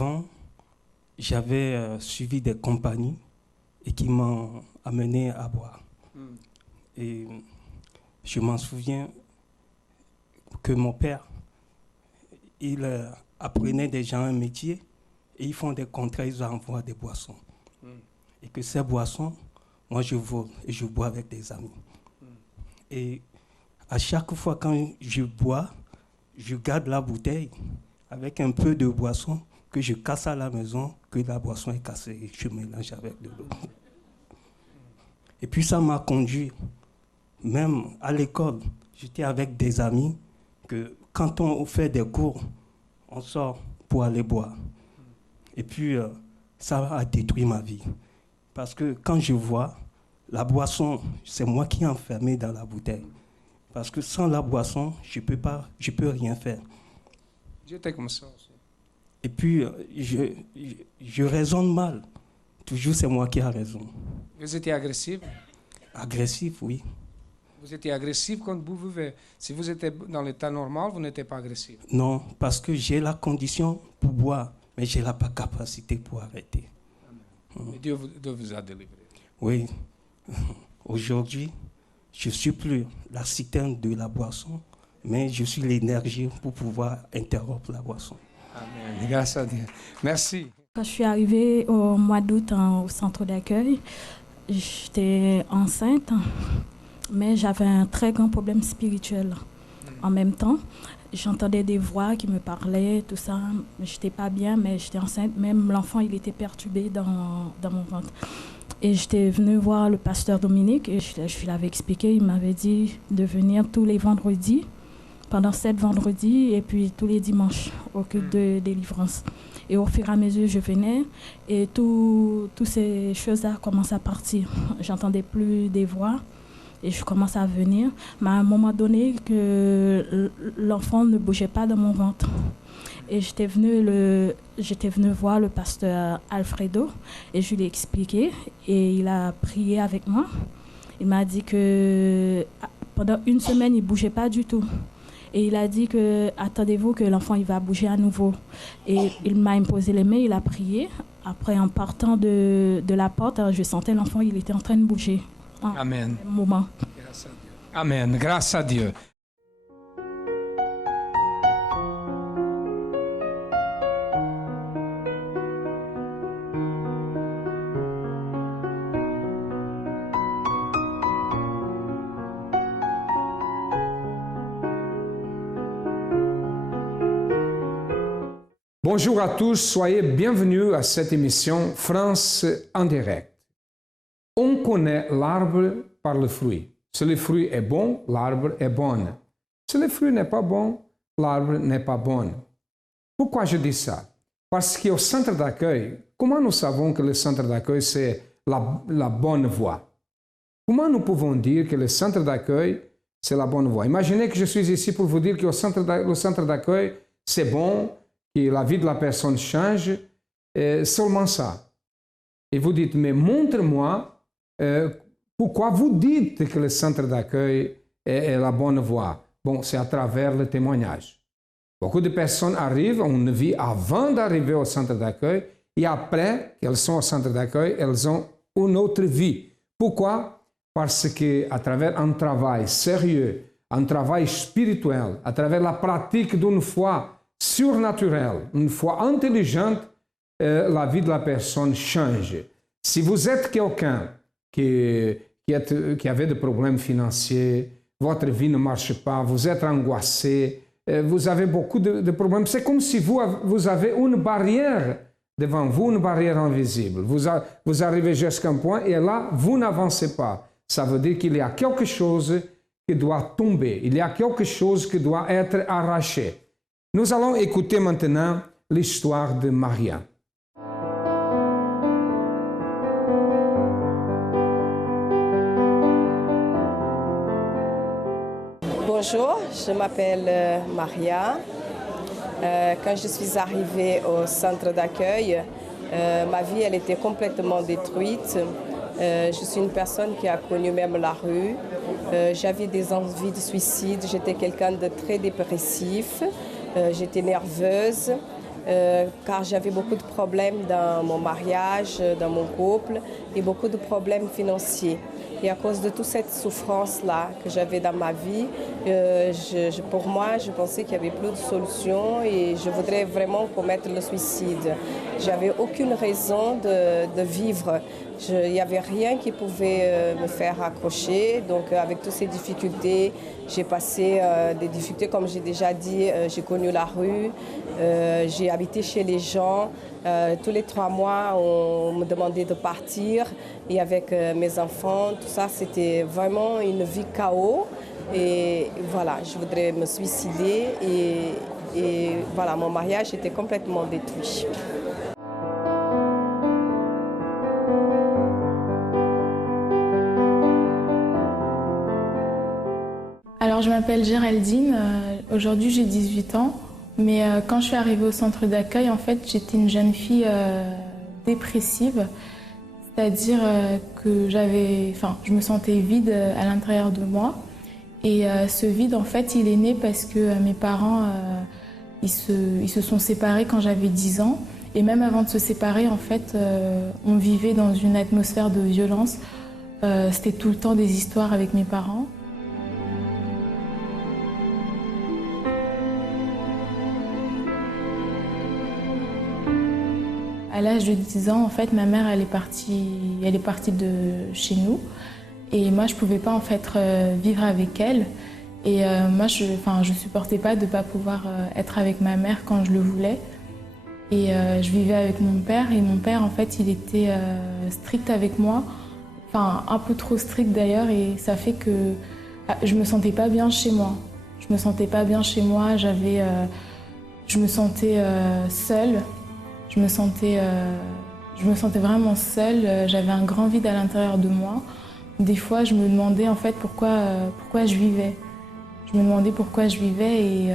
Avant, j'avais suivi des compagnies et qui m'ont amené à boire. Et je m'en souviens que mon père, il apprenait des gens un métier et ils font des contrats, ils envoient des boissons. Et que ces boissons, moi je vole et je bois avec des amis. Et à chaque fois quand je bois, je garde la bouteille avec un peu de boisson que je casse à la maison, que la boisson est cassée et je mélange avec de l'eau. Et puis ça m'a conduit, même à l'école, j'étais avec des amis, que quand on fait des cours, on sort pour aller boire. Et puis ça a détruit ma vie. Parce que quand je vois, la boisson, c'est moi qui ai enfermé dans la bouteille. Parce que sans la boisson, je peux rien faire. J'étais comme ça aussi. Et puis, je raisonne mal. Toujours, c'est moi qui ai raison. Vous étiez agressif? Agressif, oui. Vous étiez agressif quand vous buvez. Si vous étiez dans l'état normal, vous n'étiez pas agressif. Non, parce que j'ai la condition pour boire, mais je n'ai pas la capacité pour arrêter. Mais Dieu vous a délivré. Oui. Aujourd'hui, je ne suis plus la citerne de la boisson, mais je suis l'énergie pour pouvoir interrompre la boisson. Amen. Grâce à Dieu. Merci. Quand je suis arrivée au mois d'août au centre d'accueil, j'étais enceinte, mais j'avais un très grand problème spirituel. En même temps, j'entendais des voix qui me parlaient, tout ça. Je n'étais pas bien, mais j'étais enceinte. Même l'enfant, il était perturbé dans mon ventre. Et j'étais venue voir le pasteur Dominique et je lui avais expliqué. Il m'avait dit de venir tous les vendredis, pendant 7 vendredis, et puis tous les dimanches au culte de délivrance. Et au fur et à mesure, je venais et toutes ces choses-là commencent à partir. J'entendais plus des voix et je commence à venir. Mais à un moment donné, que l'enfant ne bougeait pas dans mon ventre. Et j'étais venue voir le pasteur Alfredo et je lui ai expliqué et il a prié avec moi. Il m'a dit que pendant 1 semaine, il ne bougeait pas du tout. Et il a dit que attendez-vous que l'enfant il va bouger à nouveau. Et il m'a imposé les mains, il a prié. Après, en partant de la porte, je sentais l'enfant, il était en train de bouger. Amen. Moment. Grâce à Dieu. Amen. Grâce à Dieu. Bonjour à tous, soyez bienvenus à cette émission France en direct. On connaît l'arbre par le fruit. Si le fruit est bon, l'arbre est bon. Si le fruit n'est pas bon, l'arbre n'est pas bon. Pourquoi je dis ça? Parce qu'au centre d'accueil, comment nous savons que le centre d'accueil c'est la bonne voie? Comment nous pouvons dire que le centre d'accueil c'est la bonne voie? Imaginez que je suis ici pour vous dire que le centre d'accueil c'est bon, que la vie de la personne change, seulement ça. Et vous dites, mais montre-moi pourquoi vous dites que le centre d'accueil est la bonne voie. Bon, c'est à travers le témoignage. Beaucoup de personnes arrivent, ont une vie avant d'arriver au centre d'accueil, et après qu'elles sont au centre d'accueil, elles ont une autre vie. Pourquoi? Parce qu'à travers un travail sérieux, un travail spirituel, à travers la pratique d'une foi surnaturelle, une foi intelligente, la vie de la personne change. Si vous êtes quelqu'un qui avait des problèmes financiers, votre vie ne marche pas, vous êtes angoissé, vous avez beaucoup de problèmes, c'est comme si vous avez une barrière devant vous, une barrière invisible. Vous arrivez jusqu'à un point et là, vous n'avancez pas. Ça veut dire qu'il y a quelque chose qui doit tomber, il y a quelque chose qui doit être arraché. Nous allons écouter maintenant l'histoire de Maria. Bonjour, je m'appelle Maria. Quand je suis arrivée au centre d'accueil, ma vie elle était complètement détruite. Je suis une personne qui a connu même la rue. J'avais des envies de suicide, j'étais quelqu'un de très dépressif. J'étais nerveuse, car j'avais beaucoup de problèmes dans mon mariage, dans mon couple et beaucoup de problèmes financiers. Et à cause de toute cette souffrance-là que j'avais dans ma vie, pour moi, je pensais qu'il n'y avait plus de solution et je voudrais vraiment commettre le suicide. J'avais aucune raison de vivre. Il n'y avait rien qui pouvait me faire accrocher. Donc avec toutes ces difficultés, j'ai passé des difficultés, comme j'ai déjà dit, j'ai connu la rue, j'ai habité chez les gens. Tous les 3 mois, on me demandait de partir. Et avec mes enfants, tout ça, c'était vraiment une vie chaos. Et voilà, je voudrais me suicider. Et voilà, mon mariage était complètement détruit. Alors, je m'appelle Géraldine. Aujourd'hui, j'ai 18 ans. Mais quand je suis arrivée au centre d'accueil, en fait, j'étais une jeune fille dépressive. C'est-à-dire que je me sentais vide à l'intérieur de moi. Et ce vide, en fait, il est né parce que mes parents, ils se sont séparés quand j'avais 10 ans. Et même avant de se séparer, en fait, on vivait dans une atmosphère de violence. C'était tout le temps des histoires avec mes parents. À l'âge de 10 ans, en fait, ma mère, elle est partie de chez nous. Et moi, je ne pouvais pas, en fait, vivre avec elle. Et moi, je ne supportais pas de ne pas pouvoir être avec ma mère quand je le voulais. Et je vivais avec mon père. Et mon père, en fait, il était strict avec moi. Enfin, un peu trop strict d'ailleurs. Et ça fait que je ne me sentais pas bien chez moi. Je me sentais pas bien chez moi. Je me sentais seule. Je me sentais vraiment seule, j'avais un grand vide à l'intérieur de moi. Des fois, je me demandais en fait pourquoi je vivais. Je me demandais pourquoi je vivais et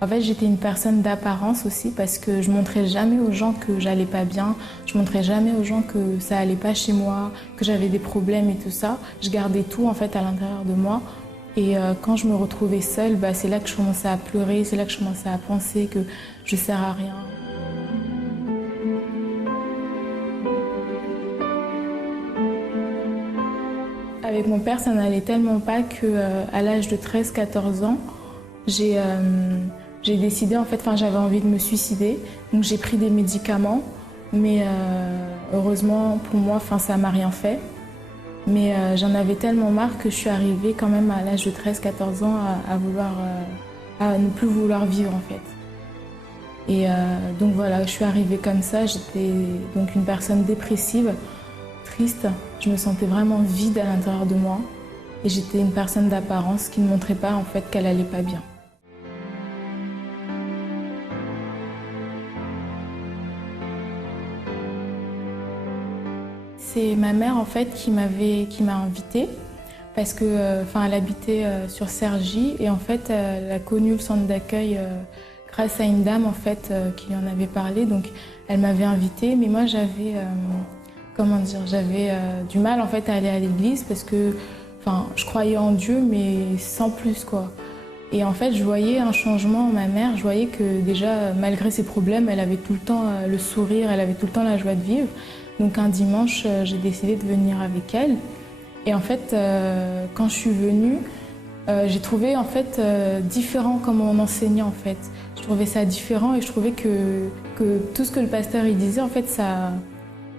en fait, j'étais une personne d'apparence aussi parce que je montrais jamais aux gens que j'allais pas bien. Je montrais jamais aux gens que ça allait pas chez moi, que j'avais des problèmes et tout ça. Je gardais tout en fait à l'intérieur de moi. Et quand je me retrouvais seule, c'est là que je commençais à pleurer, c'est là que je commençais à penser que je sers à rien. Avec mon père, ça n'allait tellement pas qu'à l'âge de 13-14 ans, j'ai décidé, j'avais envie de me suicider. Donc j'ai pris des médicaments, mais heureusement pour moi, ça m'a rien fait. Mais j'en avais tellement marre que je suis arrivée quand même à l'âge de 13-14 ans à ne plus vouloir vivre en fait. Et donc voilà, je suis arrivée comme ça, j'étais donc une personne dépressive, triste. Je me sentais vraiment vide à l'intérieur de moi et j'étais une personne d'apparence qui ne montrait pas en fait qu'elle allait pas bien. C'est ma mère en fait qui m'a invitée parce que elle habitait sur Cergy et en fait elle a connu le centre d'accueil grâce à une dame en fait qui en avait parlé, donc elle m'avait invitée, mais moi j'avais du mal en fait à aller à l'église parce que je croyais en Dieu mais sans plus quoi. Et en fait je voyais un changement en ma mère, je voyais que déjà malgré ses problèmes elle avait tout le temps le sourire, elle avait tout le temps la joie de vivre. Donc un dimanche j'ai décidé de venir avec elle et en fait quand je suis venue j'ai trouvé en fait différent comment on enseignait en fait. Je trouvais ça différent et je trouvais que tout ce que le pasteur il disait en fait ça...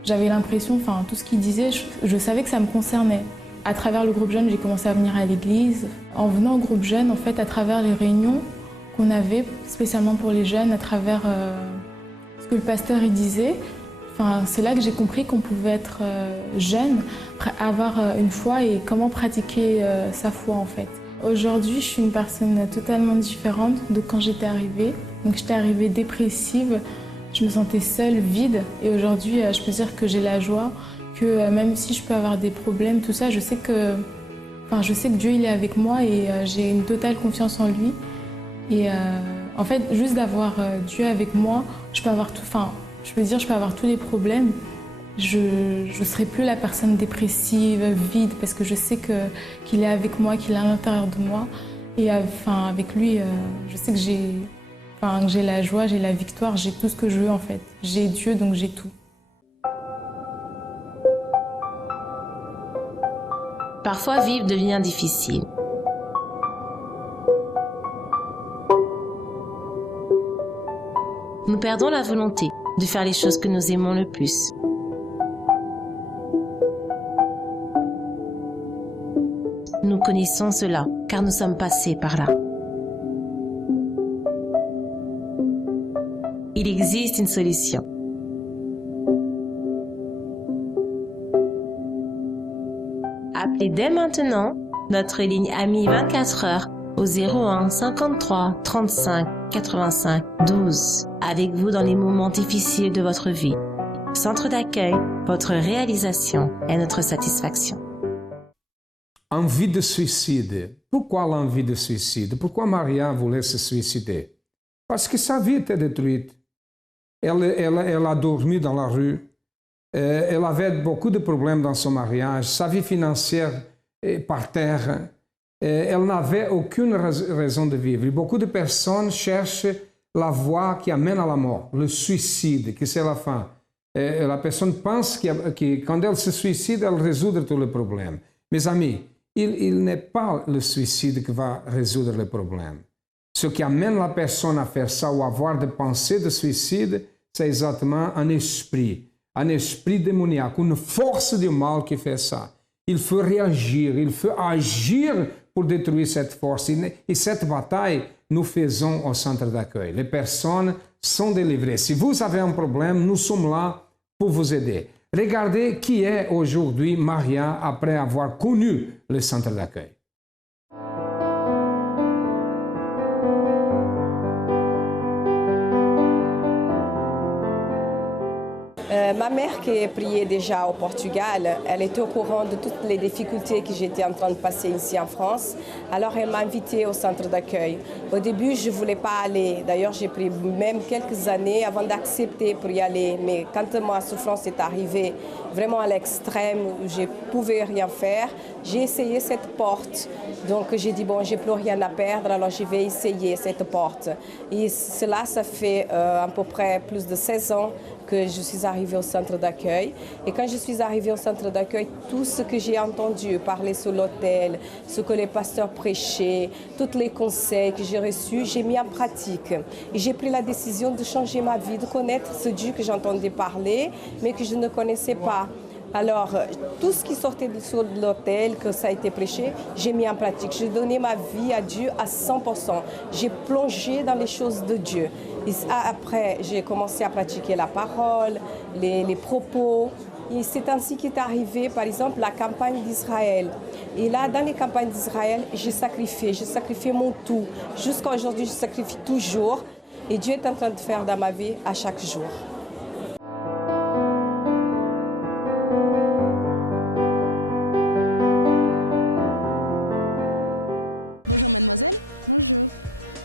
J'avais l'impression, tout ce qu'il disait, je savais que ça me concernait. À travers le groupe jeune, j'ai commencé à venir à l'église. En venant au groupe jeune, en fait, à travers les réunions qu'on avait, spécialement pour les jeunes, à travers ce que le pasteur il disait, c'est là que j'ai compris qu'on pouvait être jeune, avoir une foi et comment pratiquer sa foi en fait. Aujourd'hui, je suis une personne totalement différente de quand j'étais arrivée. Donc j'étais arrivée dépressive. Je me sentais seule, vide, et aujourd'hui, je peux dire que j'ai la joie, que même si je peux avoir des problèmes, tout ça, je sais que Dieu il est avec moi et j'ai une totale confiance en lui. Et en fait, juste d'avoir Dieu avec moi, je peux avoir tous les problèmes. Je ne serai plus la personne dépressive, vide, parce que je sais qu'il est avec moi, qu'il est à l'intérieur de moi. Et avec lui, je sais que enfin, que j'ai la joie, j'ai la victoire, j'ai tout ce que je veux en fait. J'ai Dieu, donc j'ai tout. Parfois, vivre devient difficile. Nous perdons la volonté de faire les choses que nous aimons le plus. Nous connaissons cela, car nous sommes passés par là. Il existe une solution. Appelez dès maintenant notre ligne Amis 24 heures au 01 53 35 85 12. Avec vous dans les moments difficiles de votre vie. Centre d'accueil, votre réalisation est notre satisfaction. Envie de suicide. Pourquoi l'envie de suicide? Pourquoi Maria voulait se suicider? Parce que sa vie était détruite. Elle a dormi dans la rue. Elle avait beaucoup de problèmes dans son mariage. Sa vie financière est par terre. Elle n'avait aucune raison de vivre. Beaucoup de personnes cherchent la voie qui amène à la mort, le suicide, que c'est la fin. La personne pense que quand elle se suicide, elle résout tous les problèmes. Mes amis, il n'est pas le suicide qui va résoudre le problème. Ce qui amène la personne à faire ça ou à avoir des pensées de suicide, c'est exactement un esprit démoniaque, une force du mal qui fait ça. Il faut réagir, il faut agir pour détruire cette force. Et cette bataille, nous faisons au centre d'accueil. Les personnes sont délivrées. Si vous avez un problème, nous sommes là pour vous aider. Regardez qui est aujourd'hui Maria après avoir connu le centre d'accueil. Ma mère qui priait déjà au Portugal, elle était au courant de toutes les difficultés que j'étais en train de passer ici en France. Alors elle m'a invitée au centre d'accueil. Au début, je ne voulais pas aller. D'ailleurs, j'ai pris même quelques années avant d'accepter pour y aller. Mais quand ma souffrance est arrivée vraiment à l'extrême, où je ne pouvais rien faire, j'ai essayé cette porte. Donc j'ai dit, bon, je n'ai plus rien à perdre, alors je vais essayer cette porte. Et cela, ça fait à peu près plus de 16 ans que je suis arrivée au centre d'accueil. Et quand je suis arrivée au centre d'accueil, tout ce que j'ai entendu parler sur l'hôtel, ce que les pasteurs prêchaient, tous les conseils que j'ai reçus, j'ai mis en pratique. Et j'ai pris la décision de changer ma vie, de connaître ce Dieu que j'entendais parler, mais que je ne connaissais pas. Alors, tout ce qui sortait sur l'hôtel, que ça a été prêché, j'ai mis en pratique. J'ai donné ma vie à Dieu à 100%. J'ai plongé dans les choses de Dieu. Et après, j'ai commencé à pratiquer la parole, les propos. Et c'est ainsi qu'est arrivé, par exemple, la campagne d'Israël. Et là, dans les campagnes d'Israël, j'ai sacrifié mon tout. Jusqu'à aujourd'hui, je sacrifie toujours. Et Dieu est en train de faire dans ma vie à chaque jour. Bonjour mademoiselle. Bonjour,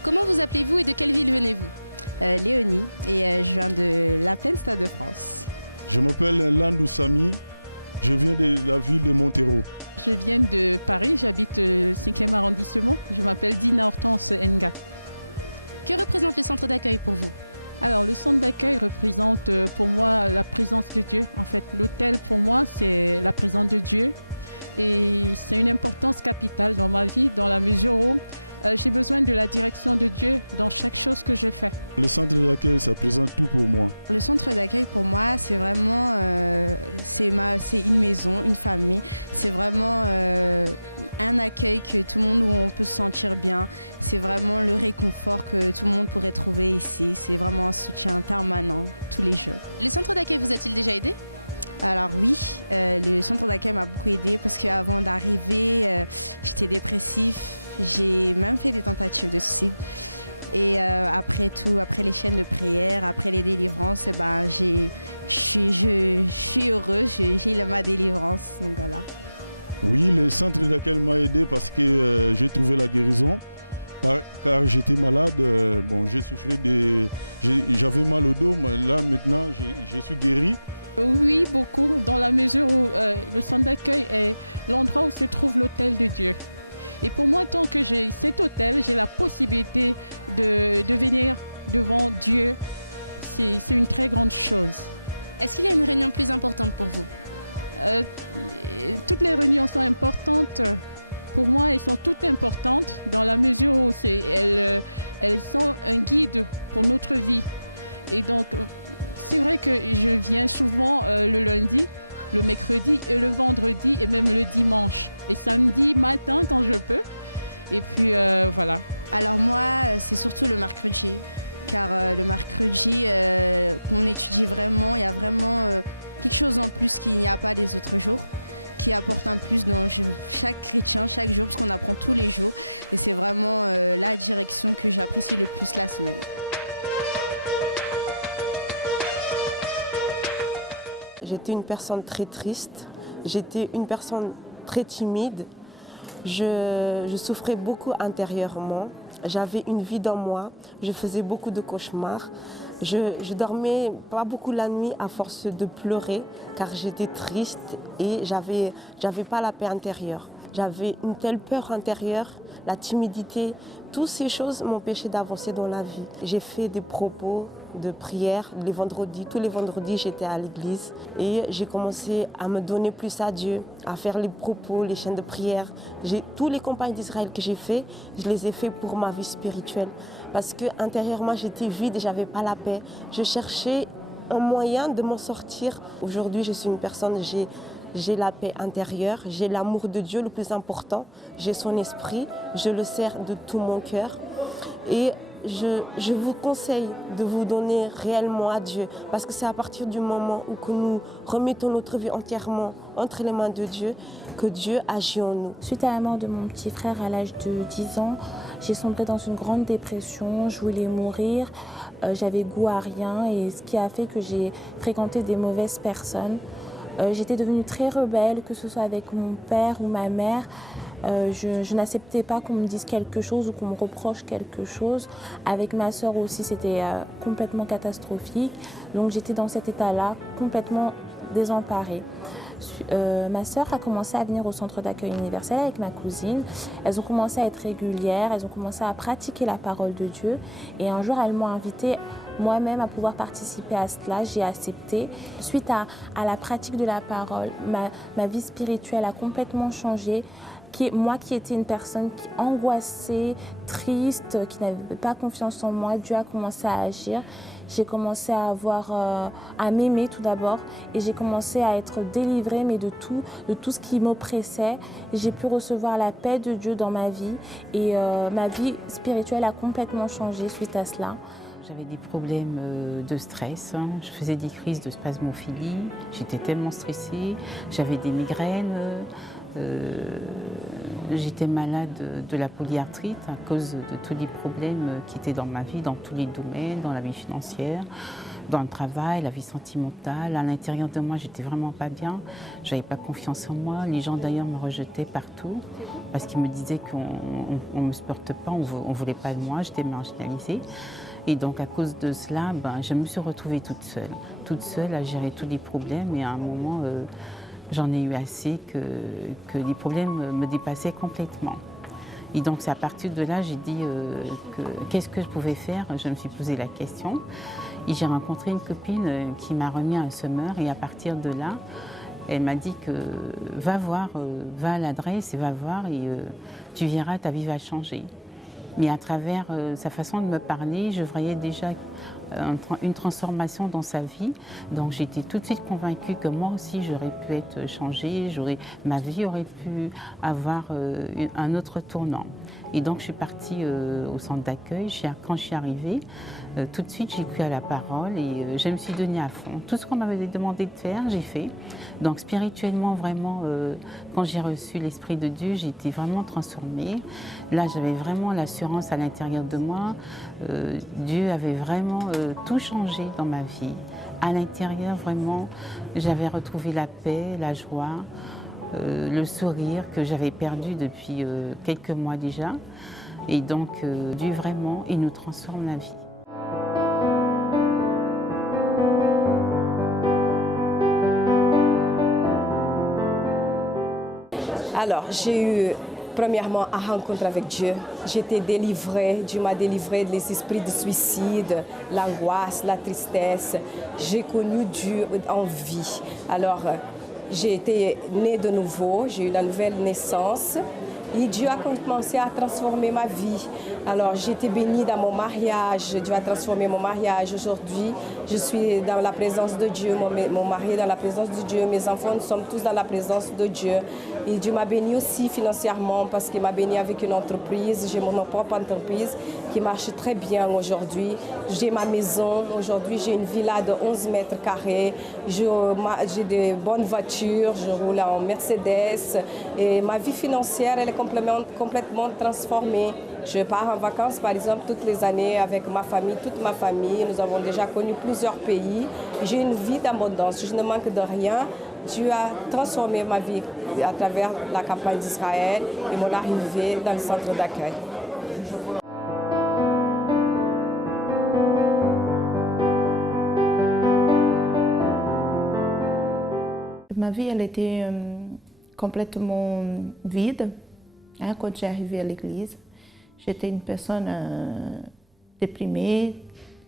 Comment vous appelez-vous et de quelle ville venez-vous? Léonie et je viens de la plaine Stade de France. Je m'appelle Landou Sami, je viens de la ville de Montero. Je viens de Paris, j'habite le 5e arrondissement. Je m'appelle Dina Hortense Nga. Que représente le centre d'accueil pour vous? Alors le centre d'accueil représente pour moi la présence de Dieu. En fait, l'hôtel pour moi c'est la présence de Dieu. Et c'est une importance capitale dans ma vie, dans la mesure où j'ai besoin de la direction de Dieu dans chaque chose que je fais. Le centre d'accueil, ça présente tout pour moi. Le centre d'accueil pour moi, c'est vraiment c'est une maison, une famille. C'est vraiment un accueil que tout le monde, où on peut se sentir bien. C'est vraiment le réconfort que tout le monde pourrait trouver ici. C'est vraiment un soutien permanent tous les jours. Le centre d'accueil vous a-t-il déjà aidé? Alors oui, le centre d'accueil m'a beaucoup aidé parce qu'avant d'arriver, j'étais dépressif. J'ai même fait des tentatives de suicide. Et après les chaînes de prière, après les délivrances, je suis heureuse, j'ai ma délivrance. Donc voilà. Oui, le centre d'accueil m'a aidé parce que j'ai trouvé la guérison. Car j'étais malade, j'avais mal au dos, mais là maintenant je suis guéri. Oui, beaucoup, dans la mesure où le centre d'accueil est l'endroit où se trouve l'hôtel de Dieu. Et pour moi, tant que j'ai cet hôtel, j'ai la possibilité de venir devant Dieu, c'est une très grande chose. Est-ce qu'il y a une réunion plus importante pour vous? Toutes les réunions sont importantes. Pour moi, elles sont toutes importantes dans la mesure où elles sont un guide pour notre vie. Et donc, c'est vrai que je viens souvent le lundi, le mercredi et le vendredi et même le dimanche. Et samedi matin quand je peux. Et puis voilà. Alors moi, c'est surtout le mercredi. Car le mercredi, qu'on étudie vraiment, il y a vraiment quelque chose en plus qu'il n'y a pas les autres jours, qui apporte un plus dans chaque chrétien, chaque jour, parce qu'on apprend tous les jours. Et c'est vraiment la direction que j'apprécie le plus la semaine. J'étais une personne très triste, j'étais une personne très timide, je souffrais beaucoup intérieurement, j'avais une vie dans moi, je faisais beaucoup de cauchemars, je dormais pas beaucoup la nuit à force de pleurer car j'étais triste et j'avais pas la paix intérieure. J'avais une telle peur intérieure, la timidité, toutes ces choses m'empêchaient d'avancer dans la vie. J'ai fait des propos de prière les vendredis, tous les vendredis j'étais à l'église et j'ai commencé à me donner plus à Dieu, à faire les propos, les chaînes de prière. Tous les campagnes d'Israël que j'ai fait, je les ai fait pour ma vie spirituelle parce que intérieurement j'étais vide et j'avais pas la paix. Je cherchais un moyen de m'en sortir. Aujourd'hui je suis une personne, j'ai la paix intérieure, j'ai l'amour de Dieu le plus important, j'ai son esprit, je le sers de tout mon cœur et je vous conseille de vous donner réellement à Dieu parce que c'est à partir du moment où que nous remettons notre vie entièrement entre les mains de Dieu que Dieu agit en nous. Suite à la mort de mon petit frère à l'âge de 10 ans, j'ai sombré dans une grande dépression, je voulais mourir, j'avais goût à rien et ce qui a fait que j'ai fréquenté des mauvaises personnes. J'étais devenue très rebelle, que ce soit avec mon père ou ma mère. Je n'acceptais pas qu'on me dise quelque chose ou qu'on me reproche quelque chose. Avec ma sœur aussi, c'était complètement catastrophique. Donc j'étais dans cet état-là, complètement désemparée. Ma sœur a commencé à venir au centre d'accueil universel avec ma cousine. Elles ont commencé à être régulières, elles ont commencé à pratiquer la parole de Dieu. Et un jour, elles m'ont invitée moi-même à pouvoir participer à cela. J'ai accepté. Suite à la pratique de la parole, ma vie spirituelle a complètement changé. Moi qui étais une personne angoissée, triste, qui n'avait pas confiance en moi, Dieu a commencé à agir. J'ai commencé à m'aimer tout d'abord et j'ai commencé à être délivrée mais de tout ce qui m'oppressait. J'ai pu recevoir la paix de Dieu dans ma vie et ma vie spirituelle a complètement changé suite à cela. J'avais des problèmes de stress, je faisais des crises de spasmophilie, j'étais tellement stressée, j'avais des migraines. J'étais malade de la polyarthrite à cause de tous les problèmes qui étaient dans ma vie, dans tous les domaines, dans la vie financière, dans le travail, la vie sentimentale. À l'intérieur de moi, j'étais vraiment pas bien. J'avais pas confiance en moi. Les gens d'ailleurs me rejetaient partout parce qu'ils me disaient qu'on ne me supporte pas, on voulait pas de moi, j'étais marginalisée. Et donc à cause de cela, je me suis retrouvée toute seule à gérer tous les problèmes et à un moment, j'en ai eu assez que les problèmes me dépassaient complètement. Et donc c'est à partir de là, j'ai dit qu'est-ce que je pouvais faire. Je me suis posé la question et j'ai rencontré une copine qui m'a remis un semeur et à partir de là, elle m'a dit que va voir, va à l'adresse et va voir et tu verras, ta vie va changer. Mais à travers sa façon de me parler, je voyais déjà une transformation dans sa vie. Donc j'étais tout de suite convaincue que moi aussi j'aurais pu être changée, ma vie aurait pu avoir un autre tournant. Et donc je suis partie au centre d'accueil. Quand je suis arrivée, tout de suite j'ai cru à la parole et je me suis donnée à fond. Tout ce qu'on m'avait demandé de faire, j'ai fait. Donc spirituellement, vraiment, quand j'ai reçu l'Esprit de Dieu, j'ai été vraiment transformée. Là, j'avais vraiment l'assurance à l'intérieur de moi. Dieu avait vraiment tout changé dans ma vie. À l'intérieur, vraiment, j'avais retrouvé la paix, la joie, le sourire que j'avais perdu depuis quelques mois déjà. Et donc, Dieu vraiment, il nous transforme la vie. Alors, j'ai eu premièrement, à rencontre avec Dieu. J'étais délivrée, Dieu m'a délivrée des esprits de suicide, l'angoisse, la tristesse. J'ai connu Dieu en vie. Alors, j'ai été née de nouveau, j'ai eu la nouvelle naissance. Et Dieu a commencé à transformer ma vie. Alors, j'ai été bénie dans mon mariage. Dieu a transformé mon mariage. Aujourd'hui, je suis dans la présence de Dieu. Mon mari est dans la présence de Dieu. Mes enfants, nous sommes tous dans la présence de Dieu. Et Dieu m'a bénie aussi financièrement parce qu'il m'a bénie avec une entreprise. J'ai mon propre entreprise qui marche très bien aujourd'hui. J'ai ma maison. Aujourd'hui, j'ai une villa de 11 mètres carrés. J'ai de bonnes voitures. Je roule en Mercedes. Et ma vie financière, elle est complètement transformée. Je pars en vacances, par exemple, toutes les années avec ma famille, toute ma famille. Nous avons déjà connu plusieurs pays. J'ai une vie d'abondance. Je ne manque de rien. Dieu a transformé ma vie à travers la campagne d'Israël et mon arrivée dans le centre d'accueil. Ma vie, elle était complètement vide quand j'ai arrivé à l'église. J'étais une personne déprimée,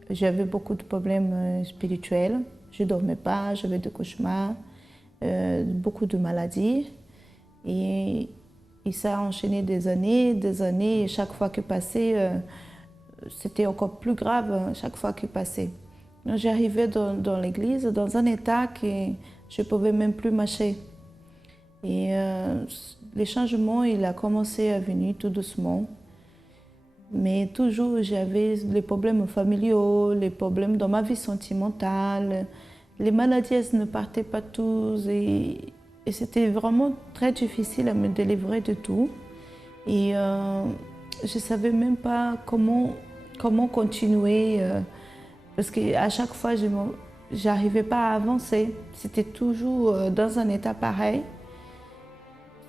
j'avais beaucoup de problèmes spirituels, je ne dormais pas, j'avais des cauchemars, beaucoup de maladies. Et ça a enchaîné des années, et chaque fois que passait, c'était encore plus grave chaque fois que passait. J'arrivais dans l'église dans un état que je ne pouvais même plus marcher. Et le changement, il a commencé à venir tout doucement. Mais toujours, j'avais les problèmes familiaux, les problèmes dans ma vie sentimentale. Les maladies, elles ne partaient pas tous. Et c'était vraiment très difficile à me délivrer de tout. Et je ne savais même pas comment continuer. Parce qu'à chaque fois, je n'arrivais pas à avancer. C'était toujours dans un état pareil.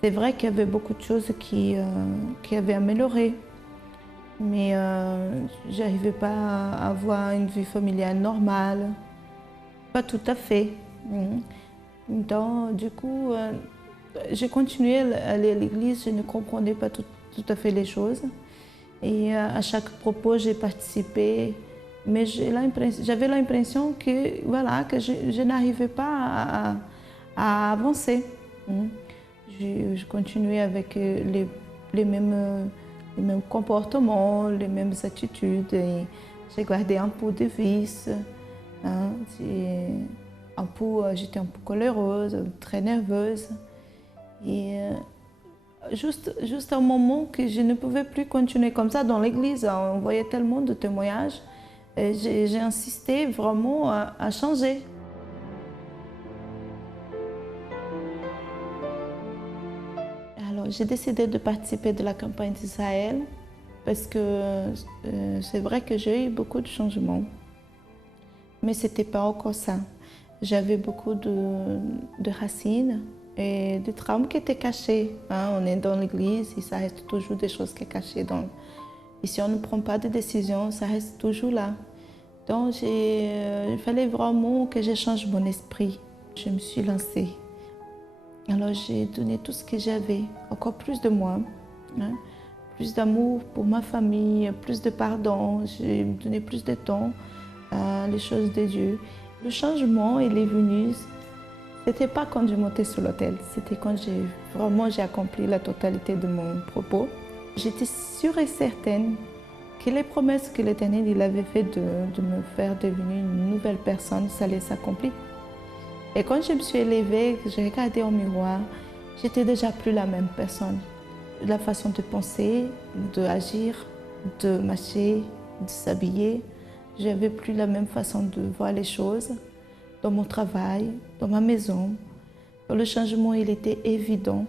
C'est vrai qu'il y avait beaucoup de choses qui avaient amélioré. Mais je n'arrivais pas à avoir une vie familiale normale. Pas tout à fait. Donc, du coup, j'ai continué à aller à l'église. Je ne comprenais pas tout à fait les choses. Et à chaque propos, j'ai participé. Mais j'avais l'impression que je n'arrivais pas à avancer. Je continuais avec les mêmes comportements, les mêmes attitudes. J'ai gardé un peu de vices. J'étais un peu coléreuse, très nerveuse. Et juste un moment que je ne pouvais plus continuer comme ça dans l'église. On voyait tellement de témoignages. J'ai insisté vraiment à changer. Alors, j'ai décidé de participer de la campagne d'Israël parce que c'est vrai que j'ai eu beaucoup de changements. Mais ce n'était pas encore ça. J'avais beaucoup de racines et de traumas qui étaient cachés. On est dans l'église et ça reste toujours des choses qui sont cachées. Et si on ne prend pas de décision, ça reste toujours là. Donc, il fallait vraiment que je change mon esprit. Je me suis lancée. Alors, j'ai donné tout ce que j'avais, encore plus de moi. Plus d'amour pour ma famille, plus de pardon. J'ai donné plus de temps à les choses de Dieu. Le changement, il est venu. Ce n'était pas quand je montais sur l'autel. C'était quand j'ai accompli la totalité de mon propos. J'étais sûre et certaine que les promesses que l'Éternel il avait faites de me faire devenir une nouvelle personne, ça allait s'accomplir. Et quand je me suis élevée, que j'ai regardé au miroir, j'étais déjà plus la même personne. La façon de penser, d'agir, de marcher, de s'habiller, j'avais plus la même façon de voir les choses dans mon travail, dans ma maison. Le changement, il était évident.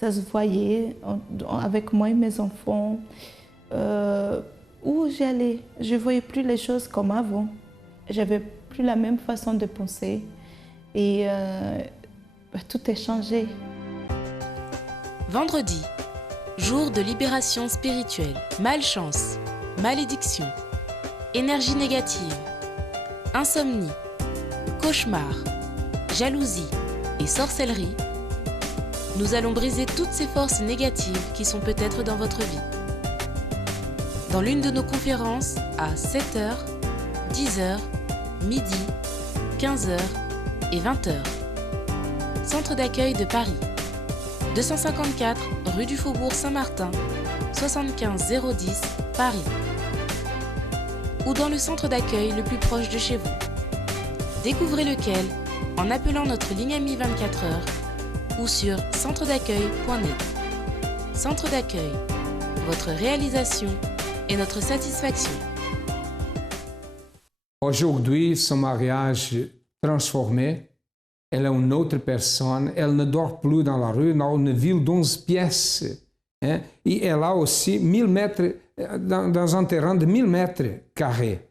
Ça se voyait avec moi et mes enfants. Où j'allais, je ne voyais plus les choses comme avant. Je n'avais plus la même façon de penser. Et tout est changé. Vendredi, jour de libération spirituelle. Malchance, malédiction, énergie négative, insomnie, cauchemar, jalousie et sorcellerie. nous allons briser toutes ces forces négatives qui sont peut-être dans votre vie. Dans l'une de nos conférences à 7h, 10h, midi, 15h et 20h. Centre d'accueil de Paris. 254 rue du Faubourg Saint-Martin, 75 010 Paris. Ou dans le centre d'accueil le plus proche de chez vous. Découvrez lequel en appelant notre ligne AMI 24 heures ou sur centredaccueil.net. Centre d'accueil, votre réalisation et notre satisfaction. Aujourd'hui, son mariage transformé, elle est une autre personne, elle ne dort plus dans la rue, dans une ville d'11 pièces. Hein? Et elle a aussi 1000 mètres, dans un terrain de 1000 mètres carrés.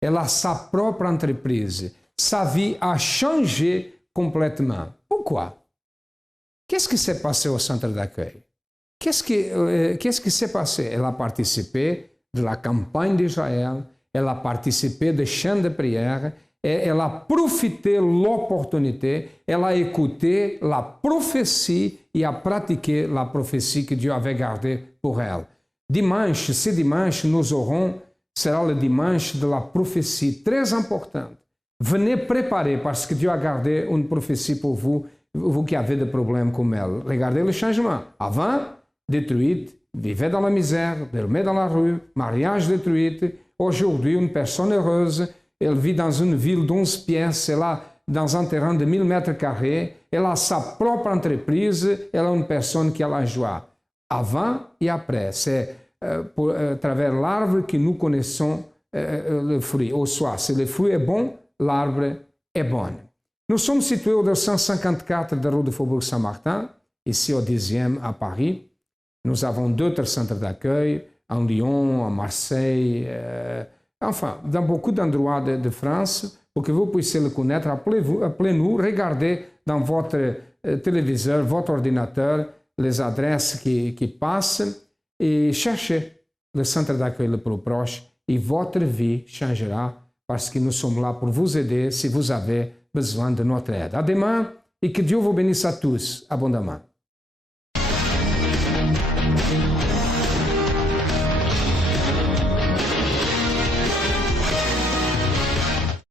Elle a sa propre entreprise. Sa vie a changé complètement. Pourquoi? Qu'est-ce qui s'est passé au centre d'accueil? Qu'est-ce qui s'est passé? Elle a participé de la campagne d'Israël, elle a participé des chants de prière, elle a profité de l'opportunité, elle a écouté la prophétie et a pratiqué la prophétie que Dieu avait gardée pour elle. Dimanche, ce dimanche, nous aurons, sera le dimanche de la prophétie très importante. Venez préparer parce que Dieu a gardé une prophétie pour vous, vous qui avez des problèmes comme elle. Regardez le changement. Avant, détruite, vivait dans la misère, dormait dans la rue, mariage détruite. Aujourd'hui, une personne heureuse, elle vit dans une ville d'11 pièces, elle a dans un terrain de 1000 mètres carrés, elle a sa propre entreprise, elle est une personne qui a la joie. Avant et après, c'est à travers l'arbre que nous connaissons le fruit. Au soir, si le fruit est bon, l'arbre est bon. Nous sommes situés au 254 de rue du Faubourg Saint-Martin, ici au 10e à Paris. Nous avons d'autres centres d'accueil, en Lyon, à Marseille, enfin, dans beaucoup d'endroits de France, pour que vous puissiez le connaître. Appelez-nous, regardez dans votre téléviseur, votre ordinateur, les adresses qui passent et cherchez le centre d'accueil le plus proche et votre vie changera parce que nous sommes là pour vous aider si vous avez besoin de notre aide. À demain et que Dieu vous bénisse à tous abondamment.